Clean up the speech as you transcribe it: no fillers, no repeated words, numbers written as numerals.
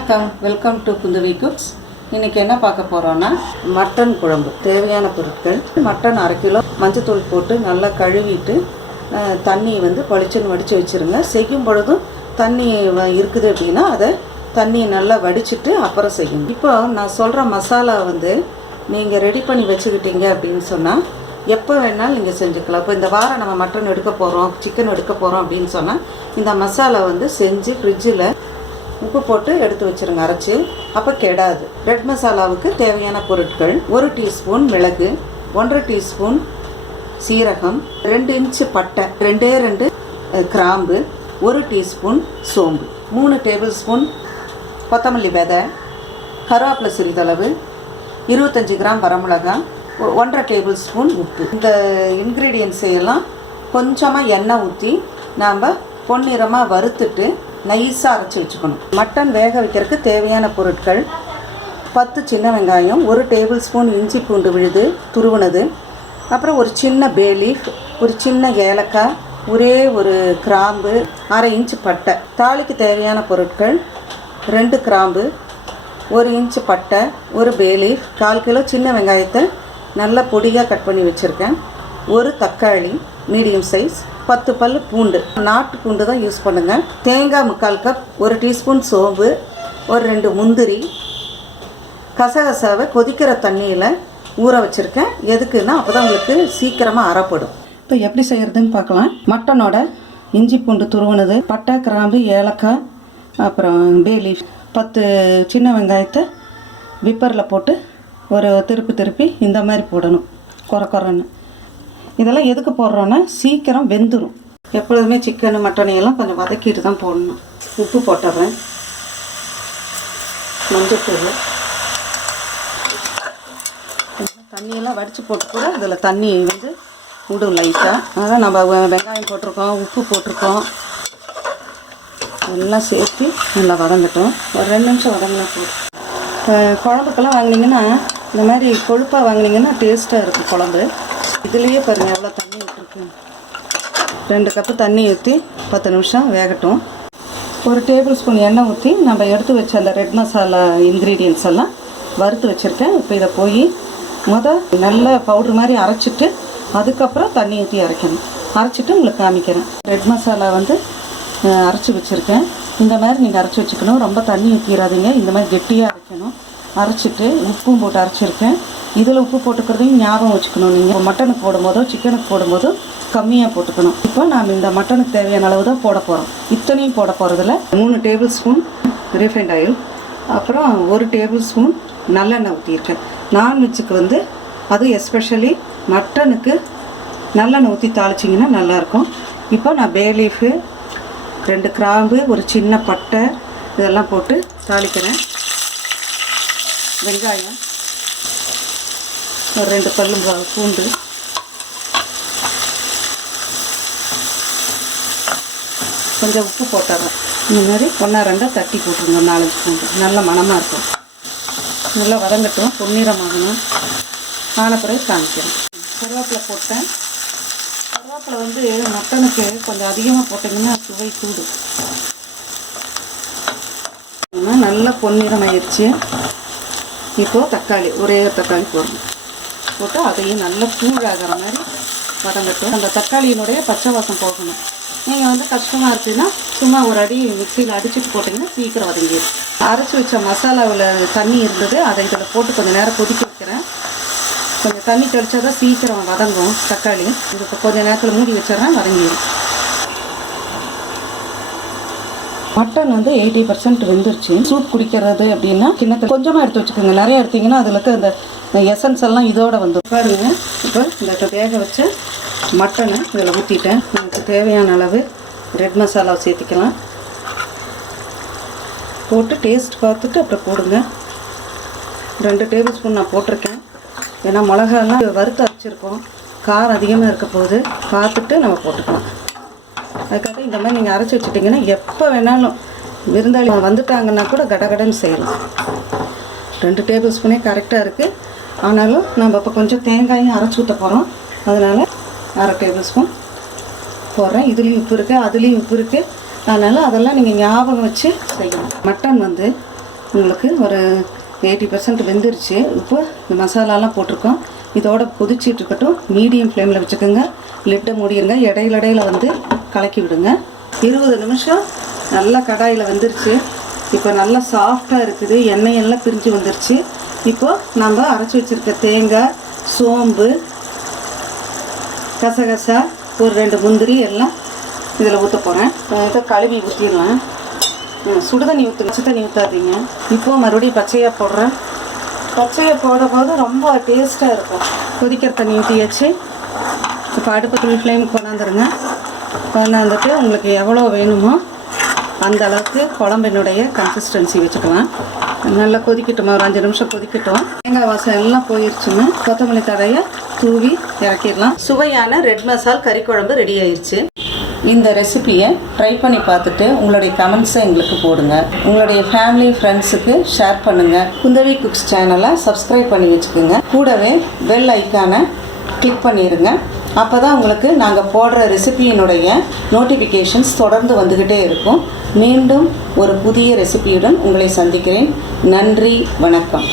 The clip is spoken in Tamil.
வணக்கம், வெல்கம் டு குந்தவி குக்ஸ். இன்றைக்கி என்ன பார்க்க போகிறோன்னா மட்டன் குழம்பு. தேவையான பொருட்கள்: மட்டன் 1/2 கிலோ, மஞ்சத்தூள் போட்டு நல்லா கழுவிட்டு தண்ணி பளிச்சுன்னு வடித்து வச்சுருங்க. செய்யும் பொழுதும் தண்ணி இருக்குது அப்படின்னா அதை தண்ணியை நல்லா வடிச்சிட்டு அப்புறம் செய்யணும். இப்போ நான் சொல்கிற மசாலா நீங்கள் ரெடி பண்ணி வச்சுக்கிட்டீங்க அப்படின்னு சொன்னால் எப்போ வேணாலும் நீங்கள் செஞ்சுக்கலாம். இப்போ இந்த வாரம் நம்ம மட்டன் எடுக்க போகிறோம், சிக்கன் எடுக்க போகிறோம் அப்படின்னு சொன்னால் இந்த மசாலா செஞ்சு ஃப்ரிட்ஜில் உப்பு போட்டு எடுத்து வச்சுருங்க, அரைச்சி. அப்போ கெடாது. ரெட் மசாலாவுக்கு தேவையான பொருட்கள்: 1 டீஸ்பூன் மிளகு, 1/2 டீஸ்பூன் சீரகம், 2 இன்ச்சு பட்டை, 2 கிராம்பு, 1 டீஸ்பூன் சோம்பு, 3 டேபிள் ஸ்பூன் கொத்தமல்லி விதை, கருவேப்பிலை சிறிதளவு, 25 கிராம் வரமிளகாய், 1/2 டேபிள் ஸ்பூன் உப்பு. இந்த இன்க்ரீடியன்ஸை எல்லாம் கொஞ்சமாக எண்ணெய் ஊற்றி நாம் பொன்னிறமாக வறுத்துட்டு நைஸாக அரைச்சி வச்சுக்கணும். மட்டன் வேக வைக்கிறதுக்கு தேவையான பொருட்கள்: 10 சின்ன வெங்காயம், 1 டேபிள் ஸ்பூன் இஞ்சி பூண்டு விழுது துருவினது, அப்புறம் ஒரு சின்ன பே லீஃப், ஒரு சின்ன ஏலக்காய், ஒரே ஒரு கிராம்பு, 1/2 இன்ச்சு பட்டை. தாளிக்கு தேவையான பொருட்கள்: 2 கிராம்பு, 1 இன்ச்சு பட்டை, ஒரு பே லீஃப், 1/4 கிலோ சின்ன வெங்காயத்தை நல்லா பொடியாக கட் பண்ணி வச்சுருக்கேன், ஒரு தக்காளி மீடியம் சைஸ், 10 பல் பூண்டு, நாட்டு பூண்டு தான் யூஸ் பண்ணுங்கள், தேங்காய் 3/4 கப், 1 டீஸ்பூன் சோம்பு, ஒரு 2 முந்திரி, கசகசாவை கொதிக்கிற தண்ணியில் ஊற வச்சுருக்கேன். எதுக்குன்னா அப்போ தான் உங்களுக்கு சீக்கிரமாக அரைப்படும். இப்போ எப்படி செய்கிறதுன்னு பார்க்கலாம். மட்டனோட இஞ்சி பூண்டு துருவினது, பட்டை, கிராம்பு, ஏலக்காய், அப்புறம் பே லீஃப், 10 சின்ன வெங்காயத்தை விப்பரில் போட்டு ஒரு திருப்பி இந்த மாதிரி போடணும், குறன்னு. இதெல்லாம் எதுக்கு போடுறோன்னா சீக்கிரம் வெந்துடும். எப்பொழுதுமே சிக்கனு மட்டனையெல்லாம் கொஞ்சம் வதக்கிட்டு தான் போடணும். உப்பு போட்டுறேன், மஞ்சத்தூள், தண்ணியெல்லாம் வடித்து போட்டு கூட இதில் தண்ணி விடும் லைட்டாக. அதான் நம்ம வெங்காயம் போட்டிருக்கோம், உப்பு போட்டிருக்கோம், எல்லாம் சேர்த்து நல்லா வதங்கட்டும். ஒரு 2 நிமிஷம் வதங்கினா போதும். குழம்புக்கெல்லாம் வாங்கினீங்கன்னா இந்த மாதிரி கொழுப்பாக வாங்கினீங்கன்னா டேஸ்ட்டாக இருக்கும் குழம்பு. இதுலேயே பாருங்கள் எவ்வளோ தண்ணி விட்டுருக்கு. 2 கப்பு தண்ணி ஊற்றி 10 நிமிஷம் வேகட்டும். ஒரு டேபிள் ஸ்பூன் எண்ணெய் ஊற்றி நம்ம எடுத்து வச்ச அந்த ரெட் மசாலா இன்க்ரீடியன்ஸ் எல்லாம் வறுத்து வச்சுருக்கேன். இப்போ இதை போய் நல்லா பவுட்ரு மாதிரி அரைச்சிட்டு அதுக்கப்புறம் தண்ணி ஊற்றி அரைக்கணும். அரைச்சிட்டு உங்களுக்கு காமிக்கிறேன். ரெட் மசாலா அரைச்சி வச்சுருக்கேன். இந்த மாதிரி நீங்கள் அரைச்சி வச்சுக்கணும். ரொம்ப தண்ணி ஊற்றிடாதீங்க, இந்த மாதிரி கெட்டியாக அரைக்கணும். அரைச்சிட்டு உப்பும் போட்டு அரைச்சிருக்கேன். இதில் உப்பு போட்டுக்கிறதையும் ஞாபகம் வச்சுக்கணும். நீங்கள் மட்டனுக்கு போடும்போதோ சிக்கனுக்கு போடும்போதோ கம்மியாக போட்டுக்கணும். இப்போ நாம் இந்த மட்டனுக்கு தேவையான அளவு தான் போட போகிறோம். இத்தனையும் போட போகிறதில்ல. 3 டேபிள் ஸ்பூன் ரீஃபைண்ட் ஆயில், அப்புறம் 1 டேபிள் ஸ்பூன் நல்லெண்ணெய் ஊற்றியிருக்கேன். நான்வெஜ்ஜுக்கு அது எஸ்பெஷலி மட்டனுக்கு நல்லெண்ணெய் ஊற்றி தாளிச்சிங்கன்னா நல்லாயிருக்கும். இப்போ நான் பே லீஃபு, 2 கிராம்பு, ஒரு சின்ன பட்டை இதெல்லாம் போட்டு தாளிக்கிறேன். வெங்காயம், ஒரு 2 பல்லு பூண்டு, கொஞ்சம் உப்பு போட்டுறேன். இந்த மாதிரி 1-2 தட்டி போட்டுருங்க. 4-5 பூண்டு நல்ல மணமாக இருக்கும். நல்லா வதங்கட்டும், பொன்னிறமாகணும். ஆன பிறகு காமிக்கிறேன். கருவேப்பிலை போட்டேன். கருவேப்பிலை மட்டனுக்கு கொஞ்சம் அதிகமாக போட்டிங்கன்னா சுவை கூடும். நல்லா பொன்னிறம் ஆயிடுச்சு. இப்போது தக்காளி, ஒரே தக்காளி போடணும். போட்டு அதையும் நல்லா தூளாகிற மாதிரி வதங்கட்டும். அந்த தக்காளியினுடைய பச்சை வாசம் போகணும். நீங்கள் கஷ்டமாக இருக்குதுன்னா சும்மா ஒரு அடி மிக்சியில் அடிச்சுட்டு போட்டிங்கன்னா சீக்கிரம் வதங்கிடும். அரைச்சி வச்ச மசாலாவில் தண்ணி இருந்தது, அதை இதில் போட்டு கொஞ்சம் நேரம் கொதிக்க வைக்கிறேன். கொஞ்சம் தண்ணி தெளித்தா தான் சீக்கிரம் வதங்கும் தக்காளி. இப்போ கொஞ்சம் நேரத்தில் மூடி வச்சிடறேன், வதங்கிடும். மட்டன் 80% வெந்துருச்சு. சூப் குடிக்கிறது அப்படின்னா கிண்ணத்தில் கொஞ்சமாக எடுத்து வச்சுக்கோங்க. நிறைய எடுத்திங்கன்னா அதில் இருக்க இந்த எசன்ஸ் எல்லாம் இதோட பாருங்க. இப்போ இந்த வேக வச்ச மட்டனை இதில் ஊற்றிட்டேன். நமக்கு தேவையான அளவு ரெட் மசாலா சேர்த்திக்கலாம். போட்டு டேஸ்ட் பார்த்துட்டு அப்புறம் போடுங்க. 2 டேபிள் ஸ்பூன் நான் போட்டிருக்கேன். ஏன்னா மிளகாலாம் வறுத்து அரைச்சிருக்கோம், காரம் அதிகமாக இருக்க போது பார்த்துட்டு நம்ம போட்டுக்கலாம். அதுக்காக இந்த மாதிரி நீங்கள் அரைச்சி வச்சுட்டிங்கன்னா எப்போ வேணாலும் விருந்தாளி வந்துட்டாங்கன்னா கூட கடகடன்னு செய்யலாம். 2 டேபிள் ஸ்பூனே கரெக்டாக இருக்குது. ஆனாலும் நம்ம இப்போ கொஞ்சம் தேங்காயும் அரைச்சி ஊற்ற போகிறோம். அதனால் 1/2 டேபிள் ஸ்பூன் போடுறேன். இதுலேயும் உப்பு இருக்குது, அதுலேயும் உப்பு இருக்குது. அதனால் அதெல்லாம் நீங்கள் ஞாபகம் வச்சு செய்யணும். மட்டன் உங்களுக்கு ஒரு 80% வெந்துருச்சு. இப்போ இந்த மசாலாலாம் போட்டிருக்கோம். இதோட கொதிச்சிட்டு இருக்கட்டும். மீடியம் ஃப்ளேமில் வச்சுக்கோங்க. லிட்டை மூடிடுங்க. இடையில வந்து கலக்கி விடுங்க. 20 நிமிஷம் நல்லா கடாயில் வெந்துருச்சு. இப்போ நல்லா சாஃப்டாக இருக்குது. எண்ணெயெல்லாம் பிரிஞ்சு வந்துருச்சு. இப்போது நம்ம அரைச்சி வச்சுருக்க தேங்காய், சோம்பு, கசகசா, ஒரு 2 முந்திரி எல்லாம் இதில் ஊற்ற போகிறேன். இதை கழுவி ஊற்றிடலாம். சுடுதண்ணி ஊற்றுங்க, பச்சை தண்ணி ஊற்றாதீங்க. இப்போது மறுபடியும் பச்சையாக போடுறேன். பச்சையை போடும்போது ரொம்ப டேஸ்ட்டாக இருக்கும். கொதிக்கிற தண்ணி ஊற்றியாச்சு. இப்போ அடுப்பு ஃபுல் ஃப்ளேமுக்கு கொண்டாந்துருங்க. கொண்டாந்துட்டு உங்களுக்கு எவ்வளோ வேணுமோ அந்த அளவுக்கு குழம்பினுடைய கன்சிஸ்டன்சி வச்சுக்கலாம். நல்லா கொதிக்கட்டும். ஒரு 5 நிமிஷம் கொதிக்கட்டும். தேங்காய் வாசம் எல்லாம் போயிடுச்சுங்க. கொத்தமல்லி தழையை தூவி இறக்கிடலாம். சுவையான ரெட் மசால் கறி குழம்பு ரெடி ஆயிடுச்சு. இந்த ரெசிபியை ட்ரை பண்ணி பார்த்துட்டு உங்களுடைய கமெண்ட்ஸை எங்களுக்கு போடுங்க. உங்களுடைய ஃபேமிலி ஃப்ரெண்ட்ஸுக்கு ஷேர் பண்ணுங்கள். குந்தவி குக்ஸ் சேனலை சப்ஸ்கிரைப் பண்ணி வச்சுக்கோங்க. கூடவே பெல் ஐக்கானை கிளிக் பண்ணிடுங்க. அப்போ தான் உங்களுக்கு நாங்கள் போடுற ரெசிபியினுடைய நோட்டிஃபிகேஷன்ஸ் தொடர்ந்து வந்துக்கிட்டே இருக்கும். மீண்டும் ஒரு புதிய ரெசிபியுடன் உங்களை சந்திக்கிறேன். நன்றி, வணக்கம்.